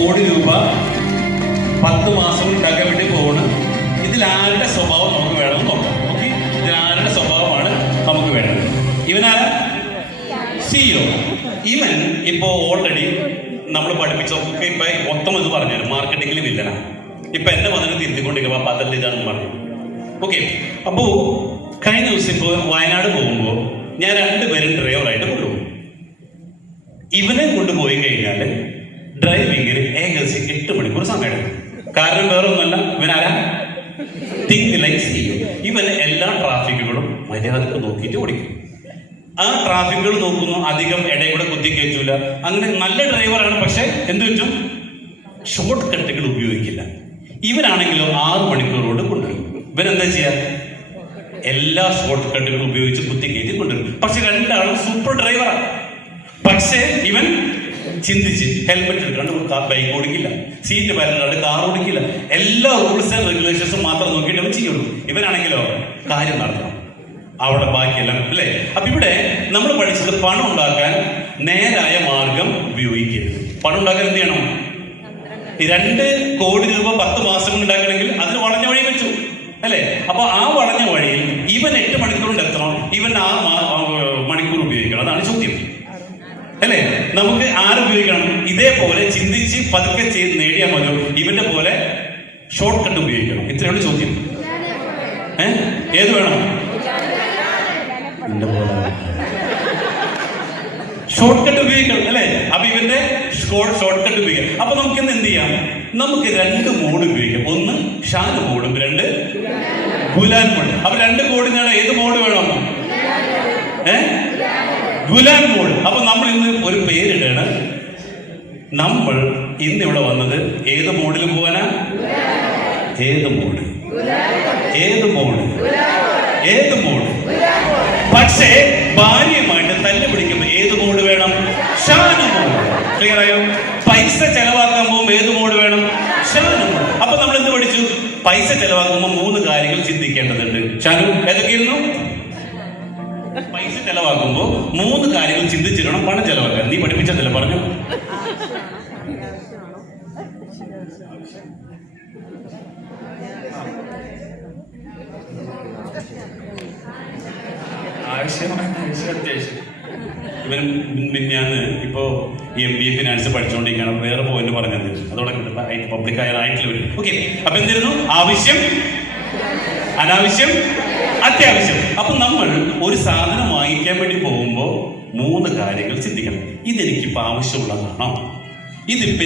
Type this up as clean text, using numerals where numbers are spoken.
കോടി രൂപ 10 മാസം ഉണ്ടാക്കാൻ വേണ്ടി പോകണം. ഇതിലാരുടെ സ്വഭാവം നമുക്ക് വേണമെന്ന് നോക്കാം. ഓക്കെ, ഇതിലാരുടെ സ്വഭാവമാണ് നമുക്ക് വേണ്ടത്? ഇവനാരാ? CEO. ഇവൻ ഇപ്പോ ഓൾറെഡി നമ്മൾ പഠിപ്പിച്ചൊക്കെ ഇപ്പൊ മൊത്തം ഇത് പറഞ്ഞു മാർക്കറ്റിംഗിൽ വില്ലനാ. ഇപ്പൊ എന്റെ മകനെ തിരുത്തിക്കൊണ്ടിരിക്കുക, അപ്പൊ അതല്ല ഇതാണെന്ന് പറഞ്ഞു. ഓക്കെ, അപ്പോ കഴിഞ്ഞ ദിവസം ഇപ്പോ വയനാട് പോകുമ്പോ ഞാൻ 2 പേരും ഡ്രൈവറായിട്ട് കൊണ്ടുപോകും. ഇവനെ കൊണ്ടുപോയി കഴിഞ്ഞാൽ ഡ്രൈവിങ്ങിന് ഏകദേശം 8 മണിക്കൂർ സമയം എടുക്കും. കാരണം വേറെ ഒന്നുമല്ല, ഇവനാരാ? Think like CEO. ഇവന് എല്ലാ ട്രാഫിക്കുകളും മര്യാദക്ക് നോക്കിയിട്ട് ഓടിക്കും. ആ ട്രാഫിക്കുകൾ നോക്കുന്നു, അധികം ഇടയിൽ കൂടെ കുത്തി കയറ്റൂല. അങ്ങനെ നല്ല ഡ്രൈവറാണ്. പക്ഷെ എന്ത് പറ്റും? ഷോർട്ട് കട്ടുകൾ ഉപയോഗിക്കില്ല. ഇവനാണെങ്കിലോ 6 മണിക്കൂർ കൊണ്ട് കൊണ്ടുവരും. ഇവനെന്താ ചെയ്യാ? എല്ലാ ഷോർട്ട് കട്ടുകളും ഉപയോഗിച്ച് കുത്തി കയറ്റി കൊണ്ടുവരും. പക്ഷെ രണ്ടാളും സൂപ്പർ ഡ്രൈവറാണ്. പക്ഷേ ഇവൻ ചിന്തിച്ച് ഹെൽമെറ്റ് എടുക്കാണ്ട് ബൈക്ക് ഓടിക്കില്ല, സീറ്റ് പരണ്ടാണ്ട് കാർ ഓടിക്കില്ല. എല്ലാ റൂൾസ് ആൻഡ് റെഗുലേഷൻസും മാത്രം നോക്കിയിട്ട് അവൻ ചെയ്യുള്ളൂ. ഇവനാണെങ്കിലോ കാര്യം നടത്തണം, അവിടെ ബാക്കിയെല്ലാം അല്ലേ. അപ്പൊ ഇവിടെ നമ്മൾ പഠിച്ചത് പണം ഉണ്ടാക്കാൻ നേരായ മാർഗം ഉപയോഗിക്കരുത്. പണം ഉണ്ടാക്കാൻ എന്ത് ചെയ്യണം? 2 കോടി രൂപ 10 മാസം കൊണ്ട് ഉണ്ടാക്കണമെങ്കിൽ അതിന് വളഞ്ഞ വഴി വെച്ചു അല്ലേ. അപ്പൊ ആ വളഞ്ഞ വഴിയിൽ ഇവൻ 8 മണിക്കൂർ കൊണ്ട് എത്തണം, ഇവൻ 6 മണിക്കൂർ ഉപയോഗിക്കണം. അതാണ് ചോദ്യം അല്ലേ. നമുക്ക് ഉപയോഗിക്കണം? ഇതേപോലെ ചിന്തിച്ച് പതുക്കെ ചെയ്ത് നേടിയാൽ മതിയോ? ഇവന്റെ പോലെ ഷോർട്ട് കട്ട് ഉപയോഗിക്കണം. ഇത്രയാണ് ചോദ്യം. ഏത് വേണം? ഷോർട്ട് കട്ട് ഉപയോഗിക്കണം അല്ലേ. അപ്പൊ ഇവന്റെ ഷോർട്ട് കട്ട് ഉപയോഗിക്കാം. അപ്പൊ നമുക്ക് എന്ത് ചെയ്യാം? നമുക്ക് 2 മോഡ് ഉപയോഗിക്കാം. ഒന്ന് ഷാന് മോഡും 2 ഗുലാൻ മോഡ്. അപ്പൊ 2 കോഡിനാണ് ഏത് മോഡ് വേണം? ഗുലാൻ മോഡ്. അപ്പൊ നമ്മൾ ഇന്ന് ഒരു പേരിടാണ്. നമ്മൾ ഇന്ന് ഇവിടെ വന്നത് ഏത് മോഡിൽ പോവാനാ? ഏത് മോഡ്? ഏത് മോഡ്? ഏത് മോഡ്? പക്ഷേ ഭാര്യയുമായിട്ട് തല്ല് പിടിക്കുമ്പോൾ ഏത് മോഡ് വേണം? ഷാന് മോഡ്. ക്ലിയർ ആയോ? പൈസ ചെലവാക്കാൻ പോകുമ്പോൾ ഏത് മോഡ് വേണം? ഷാന് മോഡ്. അപ്പൊ നമ്മൾ എന്ത് പഠിച്ചു? പൈസ ചെലവാക്കുമ്പോൾ 3 കാര്യങ്ങൾ ചിന്തിക്കേണ്ടതുണ്ട്. ഷാനു ഏതൊക്കെയായിരുന്നു? പൈസ ചെലവാക്കുമ്പോൾ 3 കാര്യങ്ങൾ ചിന്തിച്ചിരണം പണം ചെലവാക്കാൻ. നീ പഠിപ്പിച്ചതല്ലേ പറഞ്ഞു? അത്യാവശ്യം. ഇവൻ മിന്നാന്ന് ഇപ്പോ MBA ഫിനാൻസ് പഠിച്ചുകൊണ്ടിരിക്കണം. വേറെ പോയിന്റ് പറഞ്ഞത് അതോടെ പബ്ലിക് ആയിട്ടുള്ള വരും. ഓക്കെ, അപ്പൊ എന്തിരുന്നു? ആവശ്യം, അനാവശ്യം, അത്യാവശ്യം. അപ്പൊ നമ്മൾ ഒരു സാധനം വാങ്ങിക്കാൻ വേണ്ടി പോകുമ്പോൾ 3 കാര്യങ്ങൾ ചിന്തിക്കണം. ഇതെനിക്കിപ്പോ ആവശ്യമുള്ളതാണോ? ഇതിപ്പോ